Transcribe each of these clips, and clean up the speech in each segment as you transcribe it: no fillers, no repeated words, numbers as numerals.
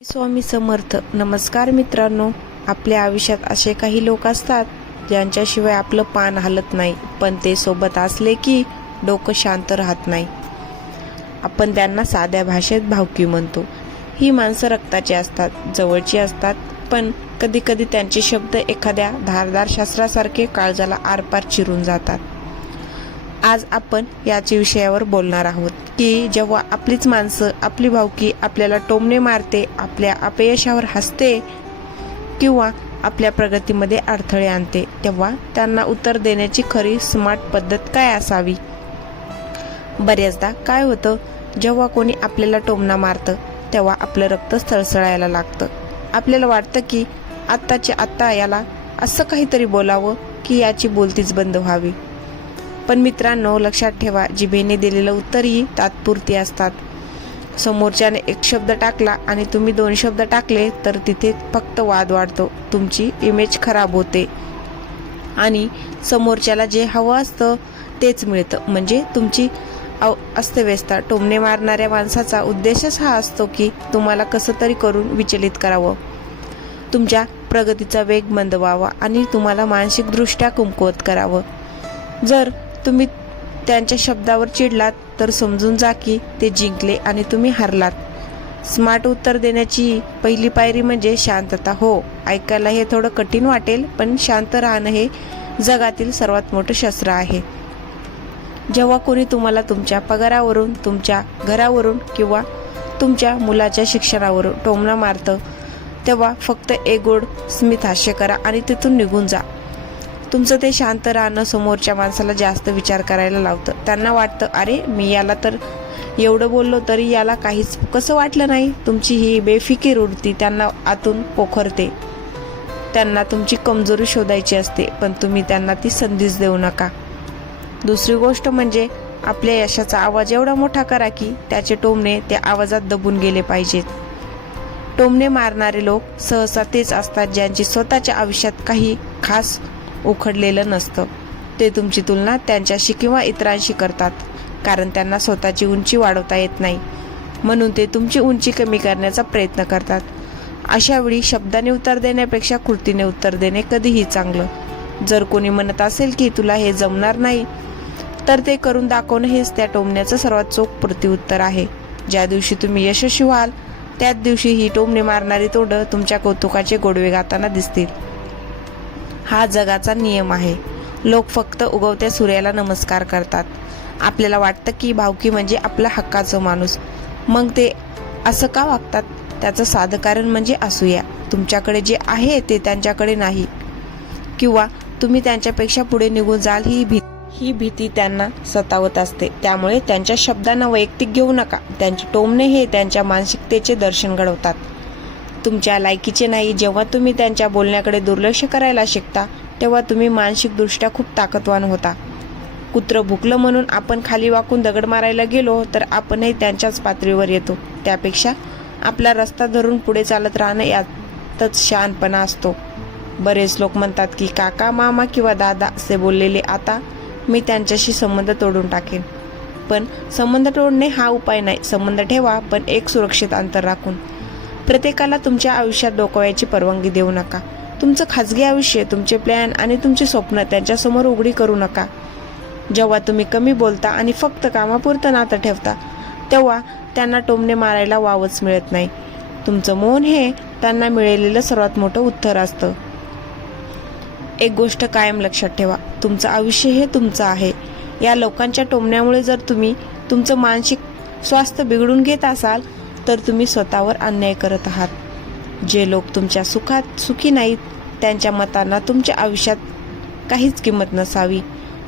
स्वामी समर्थ. नमस्कार मित्रांनो. आपल्या आयुष्यात असे काही लोक असतात ज्यांच्याशिवाय आपलं पान हलत नाही, पण ते सोबत असले की डोकं शांत राहत नाही. आपण त्यांना साध्या भाषेत भावकी म्हणतो. ही माणसं रक्ताची असतात, जवळची असतात, पण कधी कधी त्यांचे शब्द एखाद्या धारदार शस्त्रासारखे काळजाला आरपार चिरून जातात. आज आपण याच विषयावर बोलणार आहोत की जेव्हा आपलीच माणसं, आपली भावकी आपल्याला टोमणे मारते, आपल्या अपयशावर हसते किंवा आपल्या प्रगतीमध्ये अडथळे आणते, तेव्हा त्यांना उत्तर देण्याची खरी स्मार्ट पद्धत काय असावी? बऱ्याचदा काय होतं, जेव्हा कोणी आपल्याला टोमणा मारतं तेव्हा आपलं रक्त सळसळायला लागतं. आपल्याला वाटतं की आत्ताच्या आत्ता याला असं काहीतरी बोलावं की याची बोलतीच बंद व्हावी. पण मित्रांनो, लक्षात ठेवा, जिभेने दिलेलं उत्तरही तात्पुरती असतात. समोरच्याने एक शब्द टाकला आणि तुम्ही 2 शब्द टाकले तर तिथे फक्त वाद वाढतो, तुमची इमेज खराब होते आणि समोरच्याला जे हवं असतं तेच मिळतं, म्हणजे तुमची अस्तव्यस्त. टोमणे मारणाऱ्या माणसाचा उद्देशच हा असतो की तुम्हाला कसं तरी करून विचलित करावं, तुमच्या प्रगतीचा वेग मंदवावा आणि तुम्हाला मानसिकदृष्ट्या कमकुवत करावं. जर तुम्ही त्यांच्या शब्दावर चिडलात तर समजून जा की ते जिंकले आणि तुम्ही हरलात. स्मार्ट उत्तर देण्याची पहिली पायरी म्हणजे शांतता. हो, ऐकायला हे थोडं कठीण वाटेल, पण शांत राहणं हे जगातील सर्वात मोठं शस्त्र आहे. जेव्हा कोणी तुम्हाला तुमच्या पगारावरून, तुमच्या घरावरून किंवा तुमच्या मुलाच्या शिक्षणावरून टोमणा मारतं, तेव्हा फक्त एक गोड स्मित हास्य करा आणि तिथून निघून जा. तुमचं ते शांत राहणं समोरच्या माणसाला जास्त विचार करायला लावतं. त्यांना वाटतं, अरे मी याला तर एवढं बोललो तरी याला काहीच कसं वाटलं नाही. तुमची ही बेफिकीर वृत्ती त्यांना आतून पोखरते. त्यांना तुमची कमजोरी शोधायची असते, पण तुम्ही त्यांना ती संधीच देऊ नका. दुसरी गोष्ट म्हणजे आपल्या यशाचा आवाज एवढा मोठा करा की त्याचे टोमणे त्या आवाजात दबून गेले पाहिजेत. टोमणे मारणारे लोक सहसा तेच असतात ज्यांची स्वतःच्या आयुष्यात काही खास उखडलेलं नसतं. ते तुमची तुलना त्यांच्याशी किंवा इतरांशी करतात, कारण त्यांना स्वतःची उंची वाढवता येत नाही, म्हणून ते तुमची उंची कमी करण्याचा प्रयत्न करतात. अशा वेळी शब्दाने उत्तर देण्यापेक्षा कृतीने उत्तर देणे कधीही चांगलं. जर कोणी म्हणत असेल की तुला हे जमणार नाही, तर ते करून दाखवणं हेच त्या टोमण्याचं सर्वात चोख प्रत्युत्तर आहे. ज्या दिवशी तुम्ही यशस्वी व्हाल त्याच दिवशी ही टोमणे मारणारी तोंडं तुमच्या कौतुकाचे गोडवे गाताना दिसतील. हा जगाचा नियम आहे. लोक फक्त उगवत्या सूर्याला नमस्कार करतात. आपल्याला वाटतं की भावकी म्हणजे आपला हक्काचं माणूस, मग ते असं का वागतात? त्याचं साधं कारण म्हणजे असूया. तुमच्याकडे जे आहे ते त्यांच्याकडे नाही, किंवा तुम्ही त्यांच्यापेक्षा पुढे निघून जाल ही भीती त्यांना सतावत असते. त्यामुळे त्यांच्या शब्दांना वैयक्तिक घेऊ नका. त्यांचे टोमणे हे त्यांच्या मानसिकतेचे दर्शन घडवतात, तुमच्या लायकीचे नाही. जेव्हा तुम्ही त्यांच्या बोलण्याकडे दुर्लक्ष करायला शिकता तेव्हा तुम्ही मानसिकदृष्ट्या खूप ताकदवान होता. कुत्रं भुकलं म्हणून आपण खाली वाकून दगड मारायला गेलो तर आपणही त्यांच्याच पातळीवर येतो. त्यापेक्षा आपला रस्ता धरून पुढे चालत राहणं यातच शहाणपणा असतो. बरेच लोक म्हणतात की काका, मामा किंवा दादा असे बोललेले आता मी त्यांच्याशी संबंध तोडून टाकेन. पण संबंध तोडणे हा उपाय नाही. संबंध ठेवा, पण एक सुरक्षित अंतर राखून. प्रत्येकाला तुमच्या आयुष्यात डोकावायची परवानगी देऊ नका. तुमचं खाजगी आयुष्य, तुमचे प्लॅन आणि तुमची स्वप्न त्यांच्यासमोर उघडी करू नका. जेव्हा तुम्ही कमी बोलता आणि फक्त कामापुरतं नातं ठेवता तेव्हा त्यांना टोमणे मारायला वावच मिळत नाही. तुमचं मौन हे त्यांना मिळालेलं सर्वात मोठं उत्तर असतं. एक गोष्ट कायम लक्षात ठेवा, तुमचं आयुष्य हे तुमचं आहे. या लोकांच्या टोमण्यामुळे जर तुम्ही तुमचं मानसिक स्वास्थ्य बिघडून घेत असाल तर तुम्ही स्वतःवर अन्याय करत आहात. जे लोक तुमच्या सुखात सुखी नाहीत त्यांच्या मतांना तुमच्या आयुष्यात काहीच किंमत नसावी.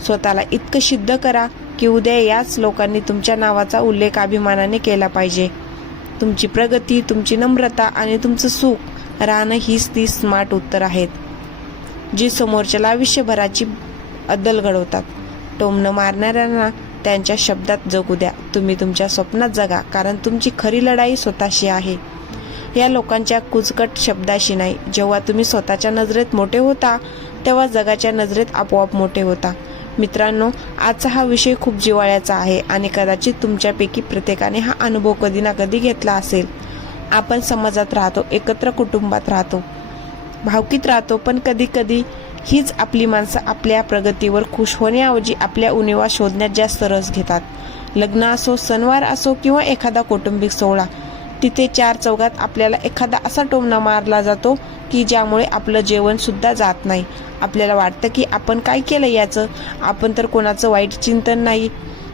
स्वतःला इतकं सिद्ध करा की उद्या याच लोकांनी तुमच्या नावाचा उल्लेख अभिमानाने केला पाहिजे. तुमची प्रगती, तुमची नम्रता आणि तुमचं सुख राहणं हीच ती स्मार्ट उत्तर आहेत जी समोरच्याला आयुष्यभराची अद्दल घडवतात. टोमणं मारणाऱ्यांना त्यांच्या शब्दात जगू द्या. तुम्ही तुमच्या स्वप्नात जगा, कारण तुमची खरी लढाई स्वतःशी आहे, या लोकांच्या कुचकट शब्दाशी नाही. जेव्हा तुम्ही स्वतःच्या नजरेत मोठे होता तेव्हा जगाच्या नजरेत आपोआप मोठे होता. मित्रांनो, आजचा हा विषय खूप जिव्हाळ्याचा आहे आणि कदाचित तुमच्यापैकी प्रत्येकाने हा अनुभव कधी ना कधी घेतला असेल. आपण समाजात राहतो, एकत्र कुटुंबात राहतो, भावकीत राहतो, पण कधी कधी हीच आपली माणसं आपल्या प्रगतीवर खुश होण्याऐवजी आपल्या उणिवा शोधण्यात जास्त रस घेतात. लग्न असो, सणवार असो किंवा एखादा कौटुंबिक सोहळा, तिथे चार चौघात आपल्याला एखादा असा टोमणा मारला जातो की ज्यामुळे आपलं जेवण सुद्धा जात नाही. आपल्याला वाटतं की आपण काय केलं याचं, आपण तर कोणाचं वाईट चिंतन नाही.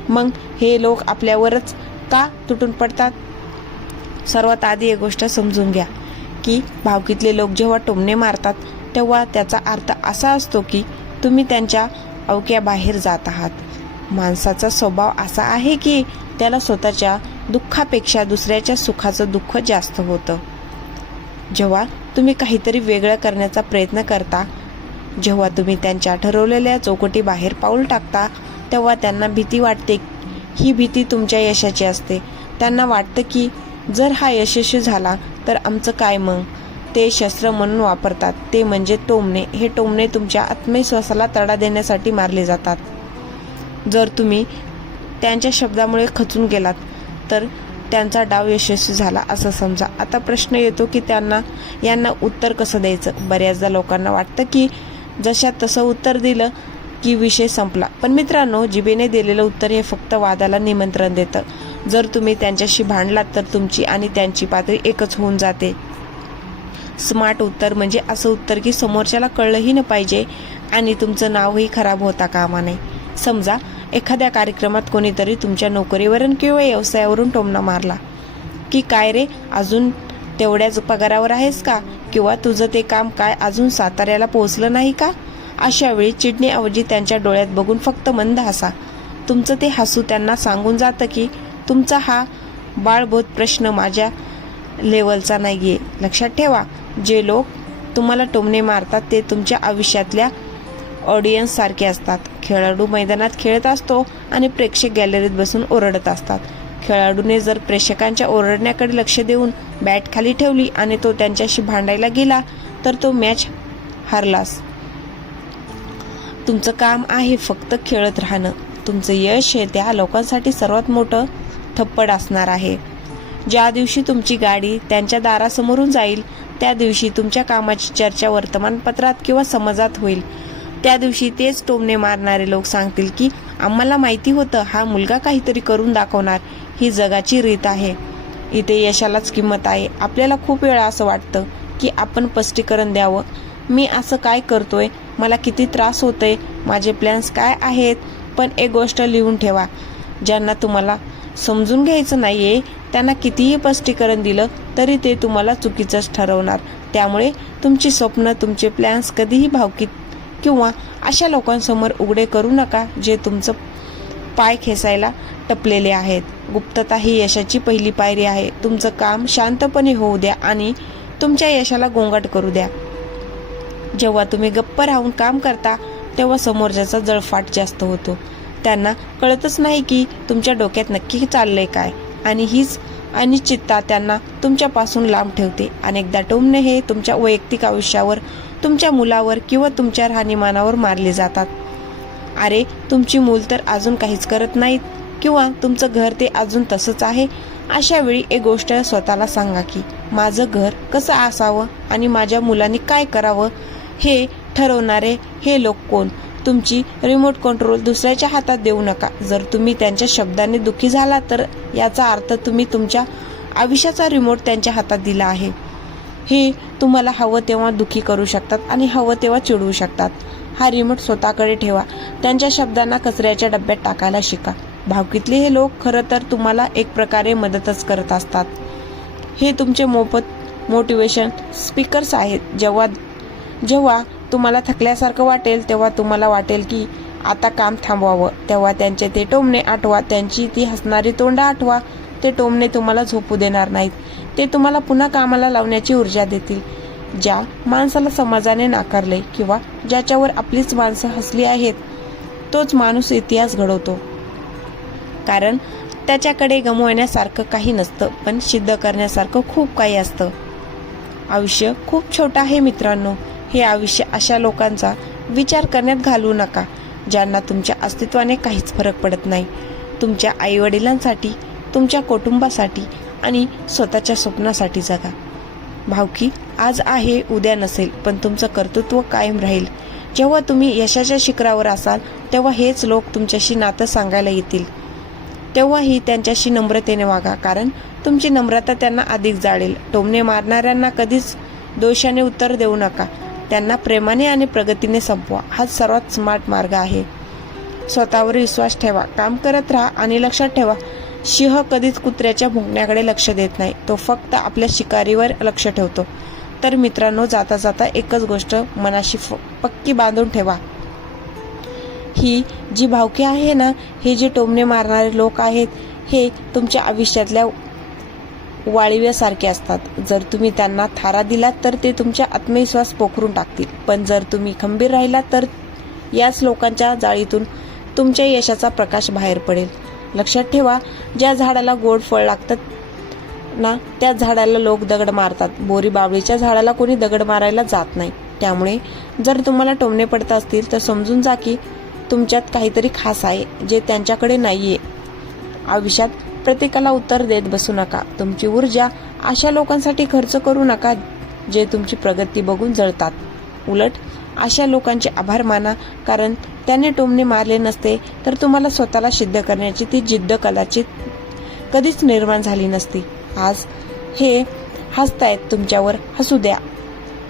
मग हे लोक आपल्यावरच का तुटून पडतात? सर्वात आधी एक गोष्ट समजून घ्या की भावकीतले लोक जेव्हा टोमणे मारतात तेव्हा त्याचा अर्थ असा असतो की तुम्ही त्यांच्या अवक्याबाहेर जात आहात. माणसाचा स्वभाव असा आहे की त्याला स्वतःच्या दुःखापेक्षा दुसऱ्याच्या सुखाचं दुःख जास्त होतं. जेव्हा तुम्ही काहीतरी वेगळं करण्याचा प्रयत्न करता, जेव्हा तुम्ही त्यांच्या ठरवलेल्या चौकटी बाहेर पाऊल टाकता, तेव्हा त्यांना भीती वाटते. ही भीती तुमच्या यशाची असते. त्यांना वाटतं की जर हा यशस्वी झाला तर आमचं काय मग? ते शस्त्र म्हणून वापरतात, ते म्हणजे टोमणे. हे टोमणे तुमच्या आत्मविश्वासाला तडा देण्यासाठी मारले जातात. जर तुम्ही त्यांच्या शब्दामुळे खचून गेलात तर त्यांचा डाव यशस्वी झाला असं समजा. आता प्रश्न येतो की यांना उत्तर कसं द्यायचं? बऱ्याचदा लोकांना वाटतं की जशा तसं उत्तर दिलं की विषय संपला. पण मित्रांनो, जिभेने दिलेलं उत्तर हे फक्त वादाला निमंत्रण देतं. जर तुम्ही त्यांच्याशी भांडलात तर तुमची आणि त्यांची पातळी एकच होऊन जाते. स्मार्ट उत्तर म्हणजे असं उत्तर की समोरच्याला कळलंही न पाहिजे आणि तुमचं नावही खराब होता कामा नये. समजा एखाद्या कार्यक्रमात कोणीतरी तुमच्या नोकरीवरून किंवा व्यवसायावरून टोमणा मारला की काय रे, अजून तेवढ्याच पगारावर आहेस का? किंवा तुझं ते काम काय अजून साताऱ्याला पोहोचलं नाही का? अशा वेळी चिडण्याऐवजी त्यांच्या डोळ्यात बघून फक्त मंद हसा. तुमचं ते हसू त्यांना सांगून जातं की तुमचा हा बाळबोध प्रश्न माझ्या लेवलचा नाहीये. लक्षात ठेवा, जे लोक तुम्हाला टोमणे मारतात ते तुमच्या आयुष्यातल्या ऑडियन्स सारखे असतात. खेळाडू मैदानात खेळत असतो आणि प्रेक्षक गॅलरीत बसून ओरडत असतात. खेळाडूने जर प्रेक्षकांच्या ओरडण्याकडे लक्ष देऊन बॅट खाली ठेवली आणि तो त्यांच्याशी भांडायला गेला तर तो मॅच हारलास. तुमचं काम आहे फक्त खेळत राहणं. तुमचं यश हे त्या लोकांसाठी सर्वात मोठं थप्पड असणार आहे. ज्या दिवशी तुमची गाडी त्यांच्या दारासमोरून जाईल त्या दिवशी तुमच्या कामाची चर्चा वर्तमानपत्रात किंवा समाजात होईल. त्या दिवशी तेच टोमणे मारणारे लोक सांगतील की आम्हाला माहिती होतं हा मुलगा काहीतरी करून दाखवणार. ही जगाची रीत आहे. इथे यशालाच किंमत आहे. आपल्याला खूप वेळा असं वाटतं की आपण स्पष्टीकरण द्यावं. मी असं काय करतोय, मला किती त्रास होतोय, माझे प्लॅन्स काय आहेत. पण एक गोष्ट लिहून ठेवा, ज्यांना तुम्हाला समजून घ्यायचं नाहीये त्यांना कितीही स्पष्टीकरण दिलं तरी ते तुम्हाला चुकीचंच ठरवणार. त्यामुळे तुमची स्वप्न, तुमचे प्लॅन्स कधीही भावकीत किंवा अशा लोकांसमोर उघडे करू नका जे तुमचं पाय खेचायला टपलेले आहेत. गुप्तता ही यशाची पहिली पायरी आहे. तुमचं काम शांतपणे होऊ द्या आणि तुमच्या यशाला गोंगाट करू द्या. जेव्हा तुम्ही गप्प राहून काम करता तेव्हा समोरच्याचा जळफाट जास्त होतो. त्यांना कळतच नाही की तुमच्या डोक्यात नक्की चाललंय काय, आणि हीच अनिश्चितता त्यांना तुमच्यापासून लांब ठेवते. अनेकदा टोमणे हे तुमच्या वैयक्तिक आयुष्यावर, तुमच्या मुलावर किंवा तुमच्या राहणीमानावर मारले जातात. अरे, तुमची मूल तर अजून काहीच करत नाहीत किंवा तुमचं घर ते अजून तसंच आहे. अशा वेळी एक गोष्ट स्वतःला सांगा की माझं घर कसं असावं आणि माझ्या मुलांनी काय करावं हे ठरवणारे हे लोक कोण? तुमची रिमोट कंट्रोल दुसऱ्याच्या हातात देऊ नका. जर तुम्ही त्यांच्या शब्दाने दुःखी झाला तर याचा अर्थ तुम्ही तुमच्या आयुष्याचा रिमोट त्यांच्या हातात दिला आहे. हे तुम्हाला हवं तेव्हा दुःखी करू शकतात आणि हवं तेव्हा चिडवू शकतात. हा रिमोट स्वतःकडे ठेवा. त्यांच्या शब्दांना कचऱ्याच्या डब्यात टाकायला शिका. भावकीतले हे लोक खरं तर तुम्हाला एक प्रकारे मदतच करत असतात. हे तुमचे मोफत मोटिवेशन स्पीकर्स आहेत. जेव्हा तुम्हाला थकल्यासारखं वाटेल तेव्हा तुम्हाला वाटेल की आता काम थांबवावं, तेव्हा त्यांचे ते टोमणे आठवा. त्यांची ती हसणारी तोंड आठवा. ते टोमणे तुम्हाला झोपू देणार नाहीत. ते तुम्हाला पुन्हा कामाला लावण्याची ऊर्जा देतील. ज्या माणसाला समाजाने नाकारले किंवा ज्याच्यावर आपलीच माणसं हसली आहेत तोच माणूस इतिहास घडवतो. कारण त्याच्याकडे गमवण्यासारखं काही नसतं, पण सिद्ध करण्यासारखं खूप काही असतं. आयुष्य खूप छोटं आहे मित्रांनो. हे आयुष्य अशा लोकांचा विचार करण्यात घालवू नका ज्यांना तुमच्या अस्तित्वाने काहीच फरक पडत नाही. तुमच्या आईवडिलांसाठी, तुमच्या कुटुंबासाठी आणि स्वतःच्या स्वप्नासाठी जगा. भावकी आज आहे उद्या नसेल, पण तुमचं कर्तृत्व कायम राहील. जेव्हा तुम्ही यशाच्या शिखरावर असाल तेव्हा हेच लोक तुमच्याशी नातं सांगायला येतील. तेव्हाही त्यांच्याशी नम्रतेने वागा, कारण तुमची नम्रता त्यांना अधिक जाळेल. टोमणे मारणाऱ्यांना कधीच दोषाने उत्तर देऊ नका. त्यांना प्रेमाने आणि प्रगतीने संपवा. हाच सर्वात स्मार्ट मार्ग आहे. स्वतःवर विश्वास ठेवा, काम करत राहा आणि लक्षात ठेवा, सिंह कधीच कुत्र्याच्या भुंकण्याकडे लक्ष देत नाही. तो फक्त आपल्या शिकारीवर लक्ष ठेवतो. तर मित्रांनो, जाता जाता एकच गोष्ट मनाशी पक्की बांधून ठेवा. ही जी भावकी आहे ना, हे जे टोमणे मारणारे लोक आहेत, हे तुमच्या आयुष्यातल्या वाळव्यासारखे असतात. जर तुम्ही त्यांना थारा दिलात तर ते तुमचा आत्मविश्वास पोखरून टाकतील, पण जर तुम्ही खंबीर राहिलात तर याच लोकांच्या जाळीतून तुमच्या यशाचा प्रकाश बाहेर पडेल. लक्षात ठेवा, ज्या झाडाला गोड फळ लागतात ना, त्या झाडाला लोक दगड मारतात. बोरी बाबळीच्या झाडाला कोणी दगड मारायला जात नाही. त्यामुळे जर तुम्हाला टोमणे पडत असतील तर समजून जा की तुमच्यात काहीतरी खास आहे जे त्यांच्याकडे नाहीये. आयुष्यात प्रत्येकाला उत्तर देत बसू नका. तुमची ऊर्जा अशा लोकांसाठी खर्च करू नका जे तुमची प्रगती बघून जळतात. उलट अशा लोकांचे आभार माना, कारण त्याने टोमणे मारले नसते तर तुम्हाला स्वतःला सिद्ध करण्याची ती जिद्द कदाचित कधीच निर्माण झाली नसती. आज हे हसतायत तुमच्यावर, हसू द्या.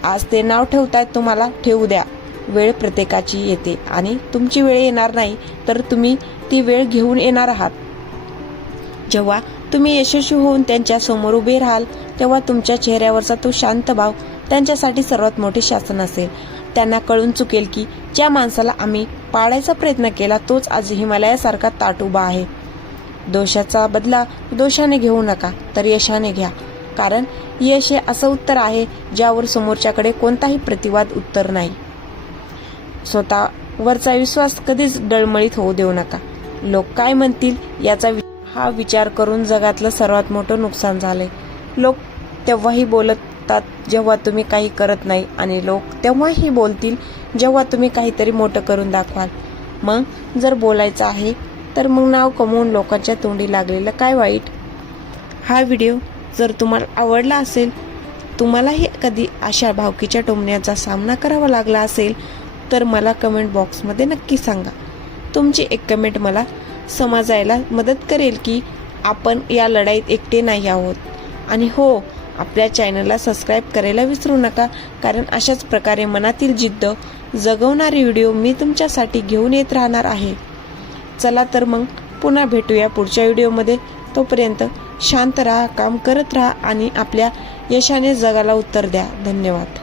आज ते नाव ठेवतायत तुम्हाला, ठेवू द्या. वेळ प्रत्येकाची येते आणि तुमची वेळ येणार नाही तर तुम्ही ती वेळ घेऊन येणार आहात. जेव्हा तुम्ही यशस्वी होऊन त्यांच्या समोर उभे राहाल तेव्हा तुमच्या चेहऱ्यावरचा तो शांत भाव त्यांच्यासाठी सर्वात मोठे शासन असेल. त्यांना कळून चुकेल की ज्या माणसाला आम्ही पाडायचा प्रयत्न केला तोच आज हिमालयासारखा ताट उभा आहे. दोषाचा बदला दोषाने घेऊ नका, तर यशाने घ्या, कारण यश हे असं उत्तर आहे ज्यावर समोरच्याकडे कोणताही प्रतिवाद उत्तर नाही. स्वतःवरचा विश्वास कधीच डळमळीत होऊ देऊ नका. लोक काय म्हणतील याचा हा विचार करून जगातलं सर्वात मोठं नुकसान झालंय. लोक तेव्हाही बोलतात जेव्हा तुम्ही काही करत नाही, आणि लोक तेव्हाही बोलतील जेव्हा तुम्ही काहीतरी मोठं करून दाखवाल. मग जर बोलायचं आहे तर मग नाव कमवून लोकांच्या तोंडी लागलेलं काय वाईट. हा व्हिडिओ जर तुम्हाला आवडला असेल, तुम्हालाही कधी अशा भावकीच्या टोमण्याचा सामना करावा लागला असेल तर मला कमेंट बॉक्समध्ये नक्की सांगा. तुमची एक कमेंट मला समजायला मदत करेल की आपण या लढाईत एकटे नाही आहोत. आणि हो, आपल्या चॅनलला सबस्क्राईब करायला विसरू नका, कारण अशाच प्रकारे मनातील जिद्द जगवणारे व्हिडिओ मी तुमच्यासाठी घेऊन येत राहणार आहे. चला तर मग पुन्हा भेटूया पुढच्या व्हिडिओमध्ये. तोपर्यंत शांत राहा, काम करत राहा आणि आपल्या यशाने जगाला उत्तर द्या. धन्यवाद.